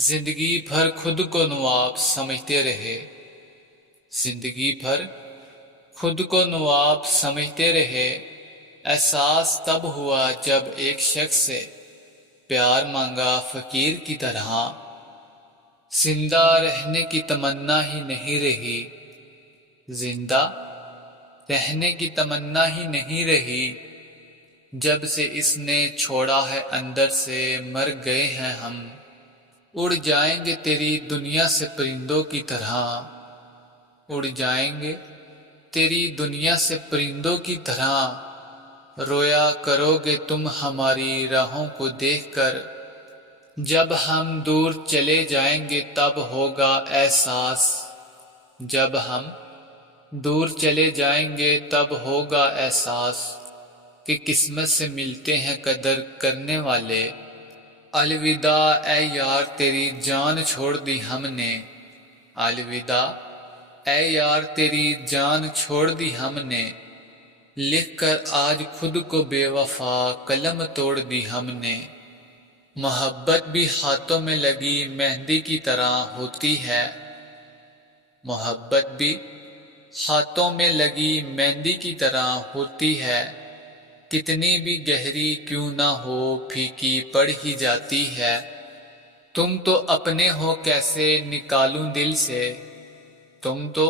زندگی بھر خود کو نواب سمجھتے رہے، زندگی بھر خود کو نواب سمجھتے رہے۔ احساس تب ہوا جب ایک شخص سے پیار مانگا فقیر کی طرح، زندہ رہنے کی تمنا ہی نہیں رہی، زندہ رہنے کی تمنا ہی نہیں رہی۔ جب سے اس نے چھوڑا ہے اندر سے مر گئے ہیں ہم، اڑ جائیں گے تیری دنیا سے پرندوں کی طرح، اڑ جائیں گے تیری دنیا سے پرندوں کی طرح۔ رویا کرو گے تم ہماری راہوں کو دیکھ کر، جب ہم دور چلے جائیں گے تب ہوگا احساس، جب ہم دور چلے جائیں گے تب ہوگا احساس کہ قسمت سے ملتے ہیں قدر کرنے والے۔ الوداع اے یار تیری جان چھوڑ دی ہم نے، الوداع اے یار تیری جان چھوڑ دی ہم نے، لکھ کر آج خود کو بے وفا قلم توڑ دی ہم نے۔ محبت بھی ہاتھوں میں لگی مہندی کی طرح ہوتی ہے، محبت بھی ہاتھوں میں لگی مہندی کی طرح ہوتی ہے، کتنی بھی گہری کیوں نہ ہو پھیکی پڑ ہی جاتی ہے۔ تم تو اپنے ہو کیسے نکالوں دل سے، تم تو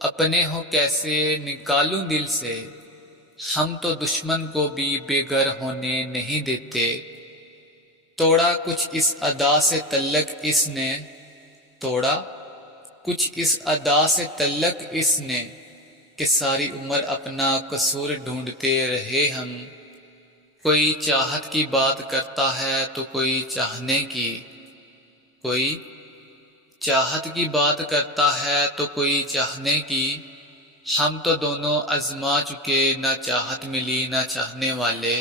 اپنے ہو کیسے نکالوں دل سے، ہم تو دشمن کو بھی بے گھر ہونے نہیں دیتے۔ توڑا کچھ اس ادا سے تعلق اس نے، توڑا کچھ اس ادا سے تعلق اس نے، کہ ساری عمر اپنا قصور ڈھونڈتے رہے ہم۔ کوئی چاہت کی بات کرتا ہے تو کوئی چاہنے کی، کوئی چاہت کی بات کرتا ہے تو کوئی چاہنے کی۔ ہم تو دونوں آزما چکے، نہ چاہت ملی نہ چاہنے والے۔